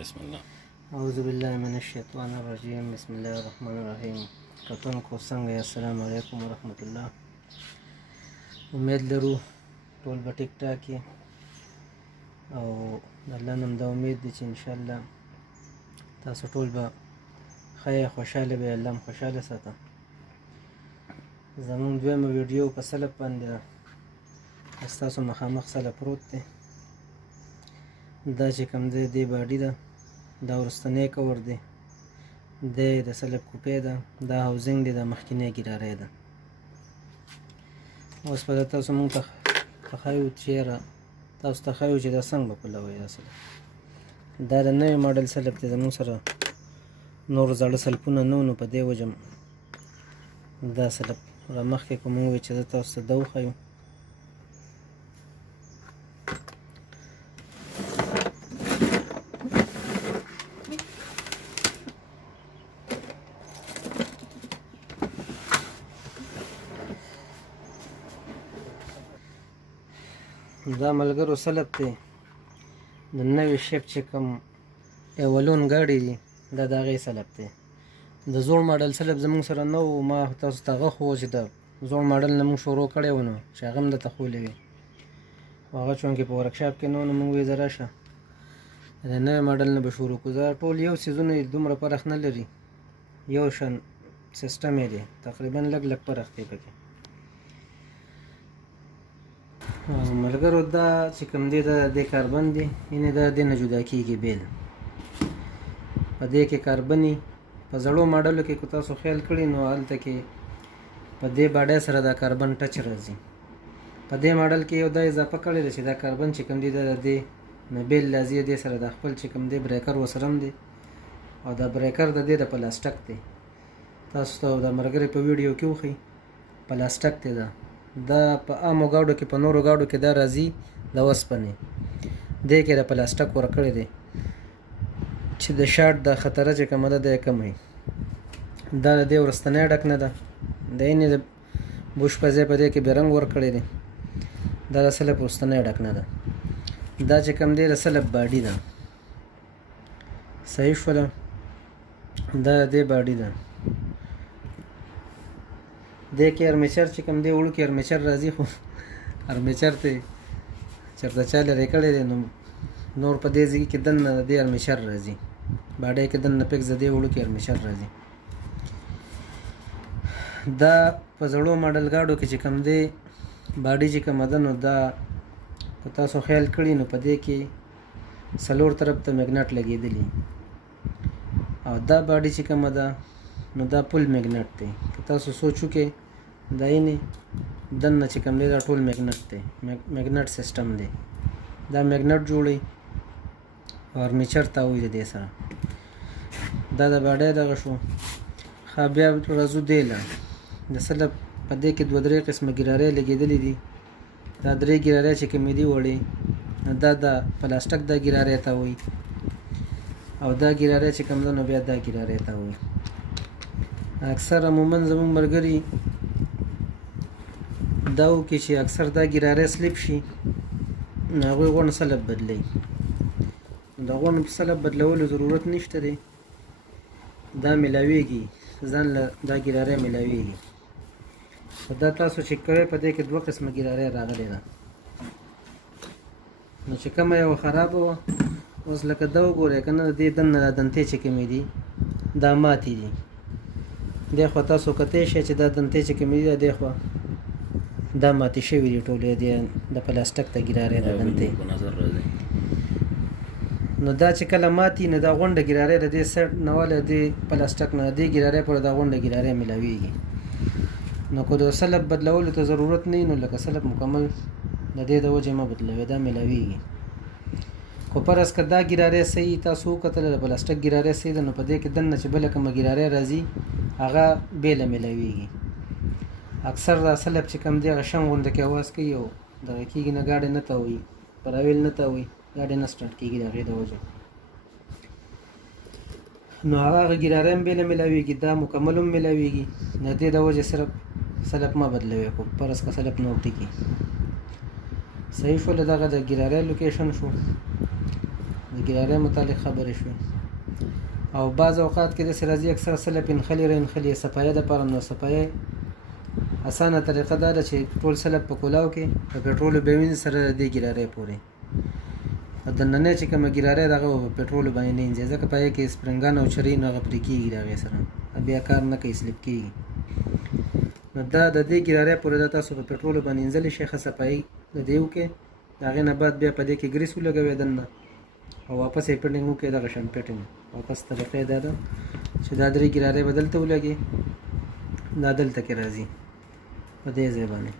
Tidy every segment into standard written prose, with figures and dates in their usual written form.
بسم الله. اعوذ بالله من الشیطان الرجیم. بسم الله الرحمن الرحیم. کتونکو څنګه یې؟ السلام علیکم ورحمتہ الله. امید لرو ټول به ټیک ټاک یې او د الله نوم دا امید دی چې انشاءالله تاسو ټول به ښه یې، خوشحاله به یې، الله هم خوشحاله ساته. زمونږ دویمه ویډیو په سلب باندې ده، ستاسو مخامخ سلب پروت دی. دا چې کوم دی دې باډي ده، دا وروستنی کور دی، دی د سلب کوپې ده، دا هاوزینګ دی، دا مخکینی ګیراری ده. اوس به تاسو مونږ ته ښایو چېرې تاسو ته ښایو چې دا څنګه به پلوئ. دا سلب دا د نوی ماډل سلب دی، زمونږ سره نور زاړه سلبونه نه وو، نو په دې وجه دا سلب را مخکې کوم ووایي چې زه تاسو ته دا وښیو. دا ملګرو سلب دی، د نوی شیپ چې کوم ایولون ګاډي دي دا د هغې سلب دی. د زوړ ماډل سلب زمونږ سره نه و، ما تاسو ته هغه ښوو چې د زوړ ماډل نه مونږ شروع کړی و، نو چې هغه هم درته ښوولې وي. هغه چونکې په ورکشاپ کې نه و، نو مونږ وایي زه راشه د نوی ماډل نه به شروع کړو. زه ټول یو څیزونه دومره فرق نه لري، یو شان سیسټم یې دی، تقریبا لږ لږ فرق دی پکې. ملګرو دا چې کوم دی دا د کاربن دی، یعنې دا د دې نه جدا کېږي بیل. په دې کې کاربني په زړو ماډلو کې که تاسو خیال کړي نو هلته کې په دې باډۍ سره دا کاربن ټچ راځي. په دې ماډل کې یو دا اضافه کړی ده چې دا کاربن چې کوم دی دا د دې نه بیل راځي، دې سره د خپل چې کوم دی بریکر ورسره هم دی، او دا بریکر د دې د پلاستیک دی. تاسو ته د ملګري په ویډیو کې وښیي پلاستیک دی. دا په عامو ګاډو کې، په نورو ګاډو کې دا راځي د اوسپنې، دې کې د پلاستیک ورکړی دی چې د شاټ د خطره چې کومه ده دا یې کموي. دا د دې وروستنی ډکنه ده، د یعنې د بوش په ځای په دې کې بیرنګ ورکړی دی. دا د سلب وروستنی ډکنه ده. دا چې کوم دی د سلب باډي ده، صحیح شوله. دا د دې باډي ده، دې کې ارمیچر چې کوم دی وړوکی ارمیچر راځي، خو ارمیچر ته چېرته چا لرې کړی دی، نو نور په دې ځای کې دننه د دې ارمیچر راځي، باډۍ کې دننه پکس د دې وړوکی ارمیچر راځي. دا په زړو ماډل ګاډو کې چې کوم دی باډي چې کومه ده، نو دا که تاسو خیال کړي نو په دې کې څلور طرف ته میګنټ لګېدلي، او دا باډي چې کومه ده نو دا پل میګنټ دی. که تاسو سوچ وکړئ دا یعنې دننه چې کوم دی دا ټول میګنټ دی، میګنټ سیسټم دی. دا میګنټ جوړوي او ارمیچر تاووي د دې سره. دا د باډۍ دغه شو. ښه بیا راځو دې له د سلب په دې کې دوه درې قسمه ګیرارۍ لګېدلې دي. دا درې ګیرارۍ چې کومې دي وړې، دا د پلاستیک دا ګیرارۍ تاووي، او دا ګیرارۍ چې کوم ده نو بیا دا ګیرارۍ تاووي. اکثر عموما زمونږ ملګري دا وکړي چې اکثر دا ګیراری سلیپ شي، نو هغوی غوڼ سلب بدلوي. د غوڼ سلب بدلولو ضرورت نشته دی، دا میلاویږي ځان له دا ګیراری میلاویږي. خو دا تاسو چک کوئ په دې کې دوه قسمه ګیراری راغلې ده، نو چې کومه یوه خرابه وه، اوس لکه دا وګورئ که نه، د دې دننه دا دنتې چې کومې دي دا ماتې دي. دی خوا تاسو کتی شئ چې دا دنتې چې کومې دي، دی خوا دا ماتې شوي دي ټولې، د پلاستیک د ګیرارۍ د دنتې. نو دا چې کله ماتي، نو دا غونډه ګیرارۍ د دې سیټ نه واله دې پلاستیک نه دې ګیرارۍ پورې دا غونډه ګیرارۍ میلاویږي. نو که د سلب بدلولو ته ضرورت نه وي، نو لکه سلب مکمل د دې د وجې مه بدلوئ، دا میلاویږي. خو فرض که دا ګیرارۍ صحیح تاسو وکتله د پلاستیک ګیرارۍ صحیح ده، نو په دې کې دننه چې بله کومه ګیرارۍ راځي هغه بیله میلاویږي. اکثر دا سلب چې کوم دی هغه شم غونډه کې اواز کوي او دغه کېږي نه، ګاډی نه تاووي، پراویل نه تاووي، ګاډی نه سټارټ کېږي د هغې د وجې. نو هغه ګیراری هم بیله میلاویږي، دا مکمل هم میلاویږي. د دې د وجې صرف سلب مه بدلوئ، خو فرض که سلب نه وټیږي. صحیح شوله. دغه د ګیراری لوکیشن شو. د ګیرارې متعلق خبرې شوې. او بعض اوقات کې داسې راځي اکثر سلب انخلي رانخلي صفایه دپاره، نو صفایه اسانه طریقه دا ده چې ټول سلب په کولاو کې په پټرولو به وینځي سره د دې ګیرارې پورې. دننه چې کومه ګیرارې دغه په پټرولو باندې نه وینځي، ځکه په هغې کې سپرنګان او چرۍ نو هغه پرې کېږي د هغې سره، بیا کار نه کوي، سلب کېږي. نو دا د دې ګیرارې پورې دا تاسو په پټرولو باندې وینځلی شئ، ښه صفایي د دې وکړئ. د هغې نه بعد بیا په دې کې ګریس ولګوئ دننه او واپس یې فټینګ وکړئ، دغه شان فټینګ. واپس طریقه یې دا ده چې دا درې ګیرارې به دلته ولګي، دا دلته کې راځي په دې ځای باندې،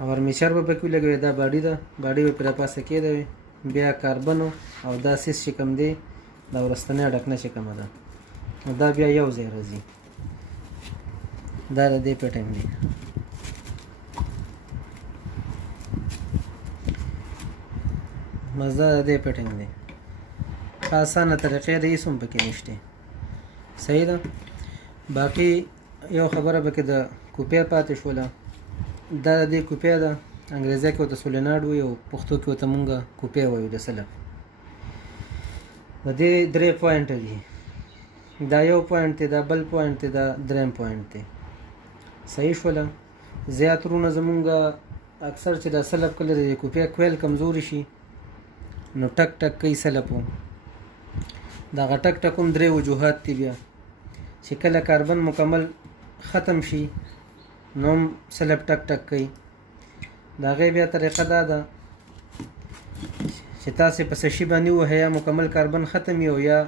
او ارمیچر به پکې ولګوئ. دا باډي ده، باډي به پرې راپاسه کېدوئ. بیا کاربنو او دا سیس چې کوم دی دا وروستنۍ ډکنه چې کومه ده، نو دا بیا یو ځای راځي. دا د دې فټینګ دی. مزه د دې فټینګ دی. په اسانه طریقې د هېڅ هم پکې نشته. صحیح ده. باقي یو خبره پکې د کوپې پاتې شوله. دا د دې کوپې ده، انګریزي کې ورته سولیناډ وایي او پښتو کې ورته مونږ کوپې وایو د سلب. د دې درې پوینټه دي، دا یو پوینټ دی، دا بل پوینټ دی، دا دریم پوینټ دی. صحیح شوله. زیات ورونه زمونږ اکثر چې دا سلب کله د کوپې کویل کمزوري شي نو ټک ټک کوي سلب. دغه ټک ټک هم درې وجوهات دي بیا، چې کله کاربن مکمل ختم شي نو هم سلب ټک ټک کوي. د هغې بیا طریقه دا ده چې تاسې په څه شي باندې ووهئ، یا مکمل کاربن ختم وي او یا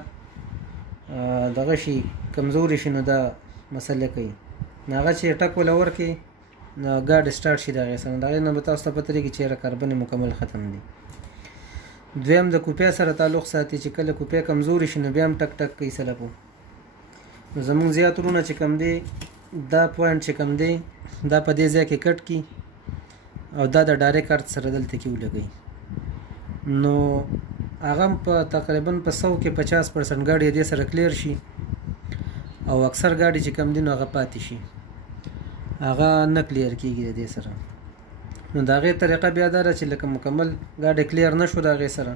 دغه شي کمزوري شي، نو دا مسله کوي. نو هغه چې ټک وله ورکړي نو ګاډ سټارټ شي د هغې سره، د هغې نه به تاسو ته پته لګي چې یاره کاربن مکمل ختم دی. دویم د کوپې سره تعلق ساتي، چې کله کوپې کمزوري شي نو بیا هم ټک ټک کوي سلبو. نو زمونږ زیات ورونه چې کوم دی دا پوینټ چې کوم دی دا په دې ځای کې کټ کي او دا د ډایرکټ ارت سره دلته کې ولګوي. نو هغه په تقریبا په 100 کې 50% ګاډي دې سره کلیر شي، او اکثر ګاډي چې کوم دي نو هغه پاتې شي، هغه نه کلیر کېږي د دې سره. نو د هغې طریقه بیا دا ده چې لکه مکمل ګاډی کلیر نه شو د هغې سره،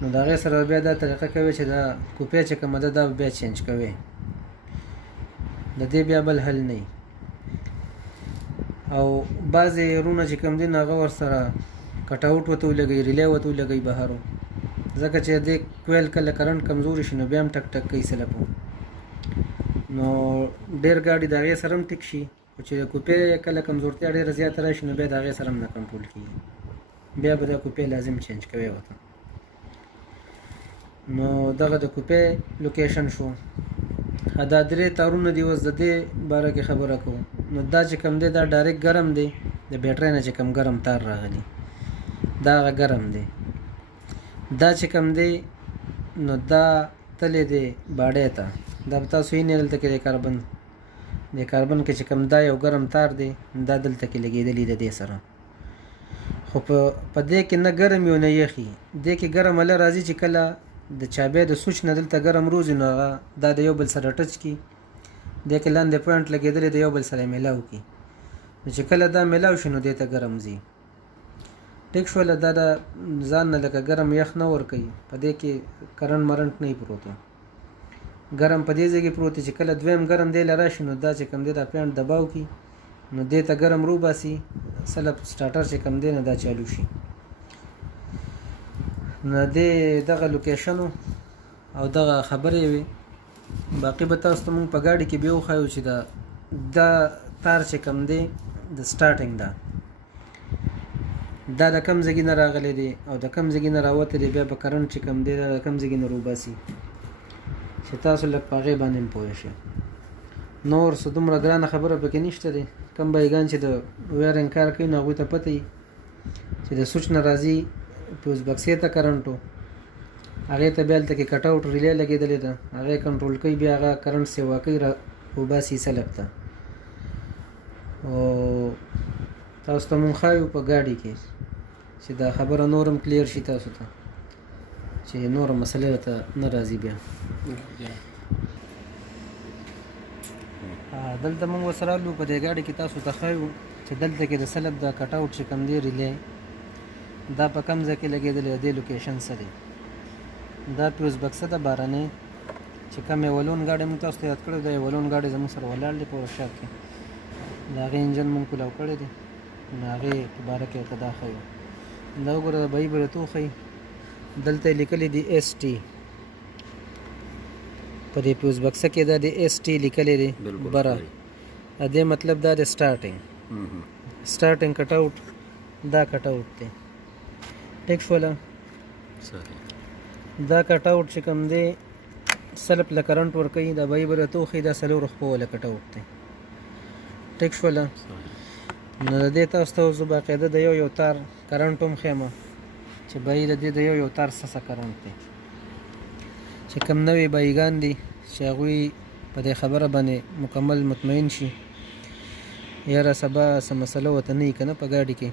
نو د هغې سره بیا دا طریقه کوي چې دا کوپې چې کومه ده دا بیا چینج کوي. د دې بیا بل حل نه وي. او بعضې رونه چې کوم دي نو هغه ورسره کټ آوټ ورته ولګوي، ریلی ورته ولګوي بهرو، ځکه چې دې کویل کله کرنټ کمزوري شي نو بیا هم ټک ټک کوي سلب. نو ډېر ګاډي د هغې سره هم ټیک شي، خو چې د کوپې کله کمزورتیا ډېره زیاته راشي نو بیا د هغې سره هم نه کنټرول کېږي، بیا به دا کوپې لازم چینج کوي ورته. نو دغه د کوپې لوکیشن شو. دا درې تارونه دي، اوس د دې باره کې خبره کوو. نو دا چې کوم دی دا ډایرکټ ګرم دی، د بیټرۍ نه چې کوم ګرم تار راغلی دا هغه ګرم دی. دا چې کوم دی نو دا تللی دی باډۍ ته، دا به تاسو وینئ دلته کې د کاربن کې چې کوم دا یو ګرم تار دی دا دلته کې لګېدلی د دې سره، خو په دې کې نه ګرم یو نه یخي. دې کې ګرم هله راځي چې کله د چابې د سوچ نه دلته ګرم روزي نو هغه دا د یو بل سره ټچ کي، دې کې لاندې پوینټ لګېدلی د یو بل سره میلاو کي، نو چې کله دا میلاو شي نو دې ته ګرم ځي. ټیک شوله. دا د ځان نه لکه ګرم یخ نه ورکوي، په دې کې کرنټ مرنټ نه وي پروت، ګرم په دې ځای کې پروت چې کله دویم ګرم دی له راشي نو دا چې کوم دی دا پوینټ دباو کي، نو دې ته ګرم رو باسي، سلب سټارټر چې کوم دی نه دا چالو شي. نو دې دغه لوکیشنو او دغه خبرې وي. باقي به تاسو ته مونږ په ګاډي کې بیا وښایو چې دا تار چې کوم دی د سټارټینګ دا د کم ځای نه راغلی دی او د کم ځای نه راوتلی، بیا به کرنټ چې کوم دی دا د کم ځای نه روباسي، چې تاسو لږ په هغې باندې هم پوه شئ. نور څه دومره ګرانه خبره پکې نشته دی. کم بایګان چې د ویرنګ کار کوي نو هغوی ته پته وي چې د سوچ نه راځي فیوز بکسې ته کرنټو، هغې ته بیا هلته کې کټ آوټ ریلی لګېدلې ده، هغې کنټرول کوي، بیا هغه کرنټ سیوا کوي وباسي سلب ته. او تاسو ته مونږ ښایو په ګاډي کې چې دا خبره نور هم کلیر شي تاسو ته، چې نوره مسلې ورته نه راځي. بیا دلته مونږ ورسره رالو په دې ګاډي کې تاسو ته ښایو چې دلته کې د سلب د کټ آوټ چې کوم دی ریلی دا په کوم ځای کې لګېدلی د دې لوکیشن سره دا پیوز بکسه ده بارنۍ چې کوم ایولون ګاډی موږ تاسو ته یاد کړی دا ایولون ګاډی زموږ سره ولاړ دی په ورکشاپ کې د هغې انجن موږ کولاو کړی دی نو هغې په باره کې ورته دا ښیو دا وګوره د بهي به درته وښیي دلته یې لیکلی دی ایس ټي په دې پیوز بکسه کې دا د ایس ټي لیکلی دی بره د دې مطلب دا د سټارټینګ کټ آوټ دا کټ آوټ دی ټیک شوله دا کټ آوټ چې کوم دی سلپ له کرنټ ورکوي دا بهي به درته وښیي دا 4 خپو والا کټ آوټ دی ټیک شوله نو د دې تاسو ته زه باقاعده د یو تار کرنټ هم ښیم چې بهي د دې د یو تار څه کرنټ دی چې کوم نوې بهیګان دي چې هغوی په دې خبره باندې مکمل مطمئن شي یاره سبا څه مسله ورته نه وي که نه په ګاډي کې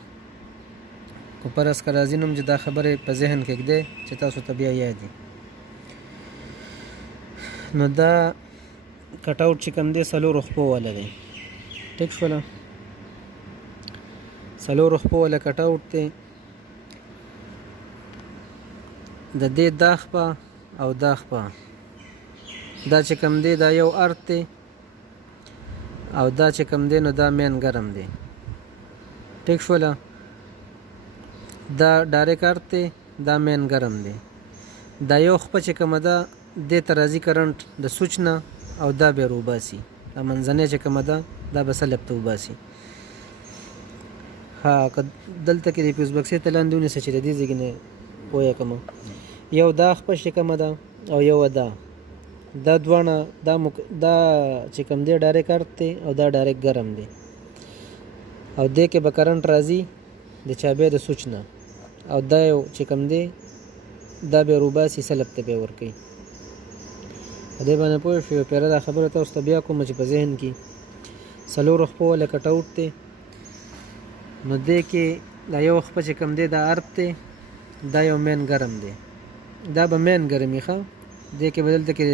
خو فرض که راځي نوم چې دا خبرې په ذهن کې ږدی چې تاسو ته بیا یاد دي نو دا کټ آوټ چې کوم دی 4 خپو والا دی ټیک شوله 4 خپو والا کټ آوټ دی د دې دا خپه او دا خپه دا چې کوم دی دا یو ارت دی او دا چې کوم دی نو دا مین ګرم دی ټیک شوله دا ډایرک ارت دی دا مین ګرم دی دا یو خپه چې کومه ده دې ته راځي کرنټ د سوچ نه او دا بیا روباسي دا منځنۍ چې کومه ده دا به سلب ته وباسي ها که دلته کې د پیوز بکسې ته لاندې ونیسه چې د دې ځای نه پوهه کړم یو دا خپه چې کومه ده او یو دا دواړه دا چې کوم دی ډایرک ارت دی او دا ډایرک ګرم دی او دې کې به کرنټ راځي د چابې د سوچ نه او دا یو چې کوم دی دا به روباسي سلب ته به ورکوي په دې باندې پوه شو پیره دا خبره تاسو ته بیا کوم چې په ذهن کې 4 خپو والا کټ آوټ دی نو دې کې دا یو خپه چې کوم دی دا ارت دی دا یو مین ګرم دی دا به مین ګرمي ښه دې کې به دلته کې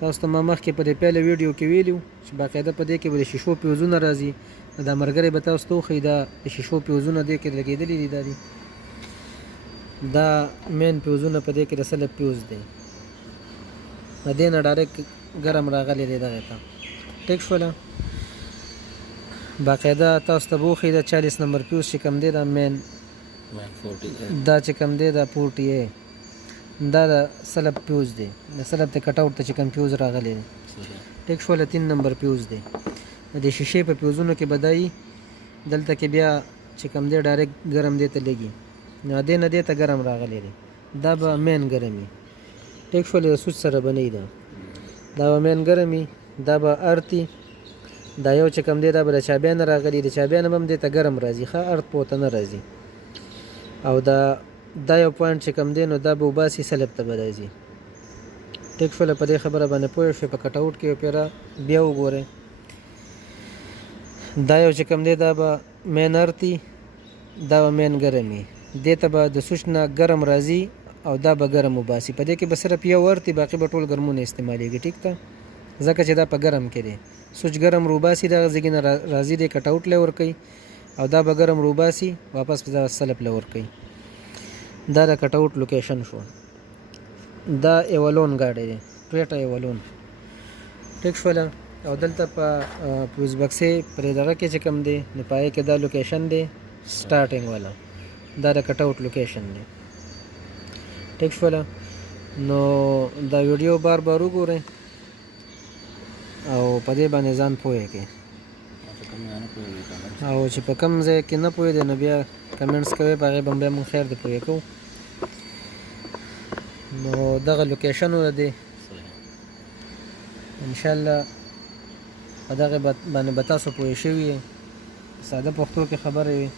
تاسو ته ما مخکې په دې پیله ویډیو کې ویلو چې باقاعده په دې کې به د شیشو پیوزونه راځي دا ملګری به تاسو ته وښیي دا د شیشو پیوزونه دې کې لګېدلي دي دا مین پیوزونه په دې کې د سلب پیوز دی د دې نه ډایرک ګرم راغلی دی دغې ته ټیک شوله باقاعده تاسو ته به وښیي دا 40 نمبر پیوز چې کوم دی دا مین دا چې کوم دی دا 40A دا د سلب پیوز دی د سلب ته کټ آوټ ته چې کوم پیوز راغلی دی ټیک شوله 3 نمبر پیوز دی د شیشې په پیوزونو کې بدایي دلته کې بیا چې کوم دی ډایرک ګرم دی ته لګي نو دې نه دې ته ګرم راغلی دی دا به مین ګرمي ټیک شوله د سوچ سره به نه وي دا به مین ګرمي دا به ارتي دا یو چې کوم دی دا به د چابې نه راغلی د چابې نه به هم دې ته ګرم راځي ښه ارت پورته نه راځي او دا یو پوینټ چې کوم دی نو دا به وباسي سلب ته به راځي ټیک شوله په دې خبره باندې پوه شوې په کټ آوټ کې پیره بیا وګورئ دا یو چې کوم دی دا به مین ارتي دا به مین ګرمي دې ته به د سوچ نه ګرم راځي او دا به ګرم وباسي په دې کې به صرف یو ارتي باقي به ټول ګرمونه استعمالیږي ټیک ته ځکه چې دا په ګرم کې دی سوچ ګرم روباسي دغه ځای نه راځي دی کټ آوټ لی ورکوي او دا به ګرم روباسي واپس په دغه سلب لی ورکوي دا د کټ آوټ لوکیشن شو دا ایولون ګاډی دی ټویټا ایولون ټیک شوله او دلته په پیوز بکسې پرې دغه کې چې کوم دی نو پای کې دا لوکیشن دی سټارټینګ والا دا د کټ آوټ لوکیشن دی ټیک شوله نو دا ویډیو بار وګورئ او په دې باندې ځان پوهه کې او چې په کوم ځای کې نه پوهېدی نو بیا کمنټس کوئ په هغې باندې موږ خیر د پوهې کوو نو دغه لوکیشنونه دی انشاءالله په دغې باندې به تاسو پوهې شوي یې ساده پښتو کې خبرې وي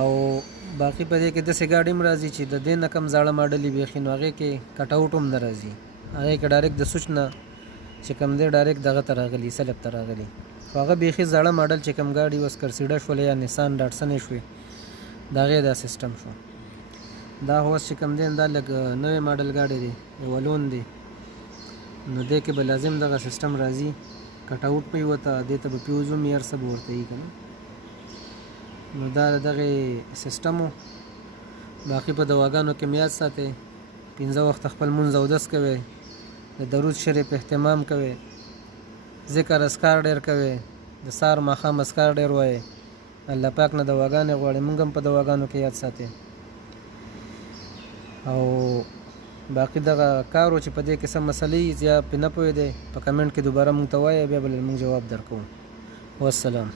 او باقي په دې کې داسې ګاډي هم راځي چې د دې نه کم زاړه ماډلې بیخي نو هغې کې کټ آوټ هم نه راځي هغې کې ډایرکټ د سوچ نه چې کوم دی ډایرکټ دغه ته راغلي سلب ته راغلي خو هغه بیخي زاړه ماډل چې کوم ګاډي اوس کرسیډه شوله یا نیسان ډاټسنې شوې د هغې دا سیسټم شو دا اوس چې کوم دی دا لږ نوی ماډل ګاډی دی ایولون دی نو دې کې به لازم دغه سیسټم راځي کټ آوټ به یې ورته دې ته به پیوز هم هر څه به ورته وي که نه نو دا د دغې سیسټم و باقي په دواګانو کې مې یاد ساتئ 5 وخت خپل مونځ اودس کوئ، د درود شریف اهتمام کوئ، ذکر اذکار ډېر کوئ، د سهار ماښام اذکار ډېر وایئ. الله پاک نه دواګانې غواړي، موږ هم په دواګانو کې یاد ساتئ. او باقي دغه کار و چې په دې کې څه مسلې یا پې نه پوهېدی په کمنټ کې دوباره موږ ته وایئ، بیا به موږ جواب درکوو. والسلام.